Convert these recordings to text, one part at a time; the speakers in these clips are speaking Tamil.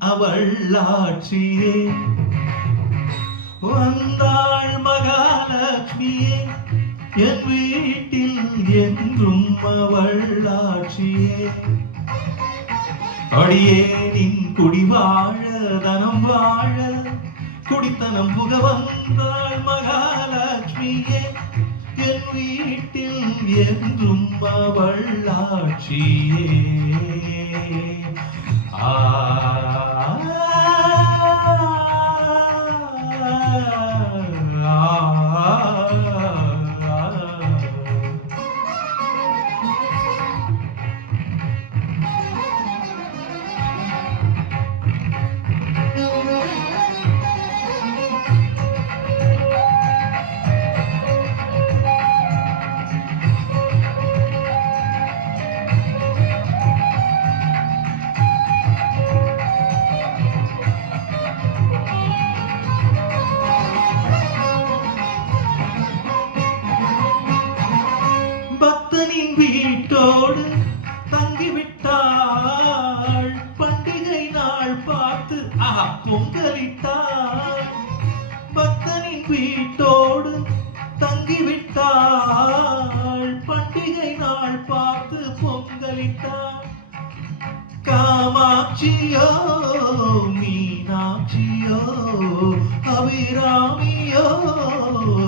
அவள் ஆட்சியே வந்தாள் மகாலட்சுமியே என் வீட்டில் என்றும் அவள் ஆட்சியே அடியேனின் குடி வாழ தனம் வாழ குடித்தனம் புக வந்தாள் மகாலட்சுமியே என் வீட்டில் என்றும் அவள் ஆட்சியே வீட்டோடு தங்கிவிட்டாள் பண்டிகை நாள் பார்த்து பொங்கலிட்டாள் பக்தனின் வீட்டோடு தங்கிவிட்டாள் பண்டிகை நாள் பார்த்து பொங்கலிட்டாள் காமாட்சியோ மீனாட்சியோ அபிராமியோ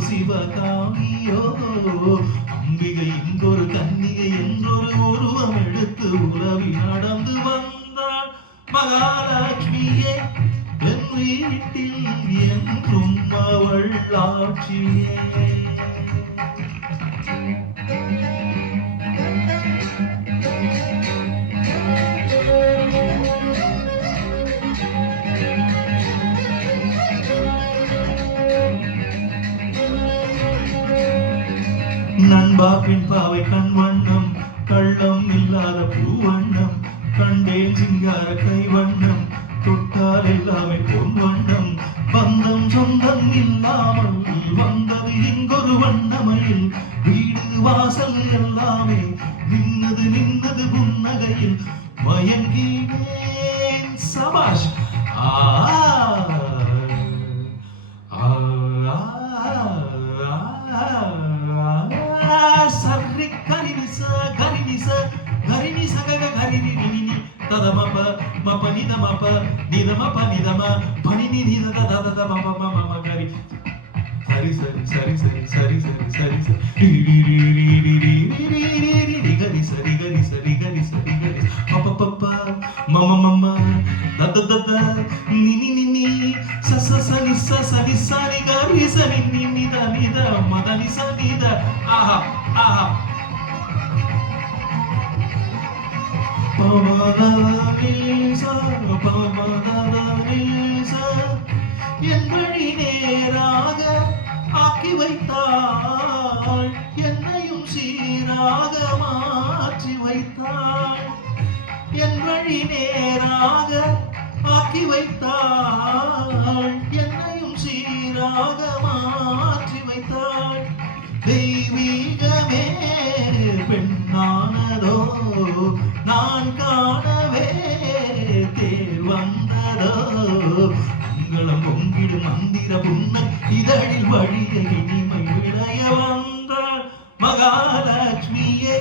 சிவகாமியோ அம்பிகை இங்கொரு கன்னிகை என்றொரு உருவம் எடுத்து உறவி நடந்து வந்தாள் மகாலட்சுமியே என் வீட்டில் என்றும் அவள் ஆட்சியே நண்பா பின் பாவை கண் வண்ணம் கள்ளம் இல்லாத பூவண்ணம் கண்டேன் சிங்கார கை வண்ணம் தொட்டால் எல்லாமே பொன் வண்ணம் பந்தம் சொந்தம் இல்லாமல் வந்தது இங்கொரு வண்ணமையில் வீடு வாசல் எல்லாமே நின்னது புன்னகையில் மயங்கினேன் சபாஷ் என் வழி நேராக ஆக்கி வைத்தாள் என்னையும் சீராக மாற்றி வைத்தாள் என் வழி நேராக ஆக்கி வைத்தாள் என்னையும் சீராக மாற்றி வைத்தாள் தெய்வீகமே பெண்ணானதோ நான் காணவே தேர் வந்ததோ மங்களம் பொங்கிடும் மந்திர புன்னை இதழில் வழிய இனிமை விளைய வந்தாள் மகாலட்சுமியே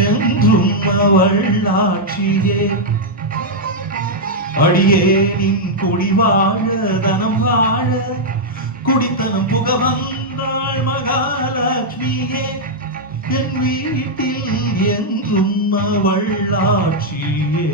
என்றும் அவள் ஆட்சியே அடியேனின் குடி வாழ தனம் வாழ குடித்தனம் புக வந்தாள் மகாலட்சுமியே என் வீட்டில் என்றும் அவள் ஆட்சியே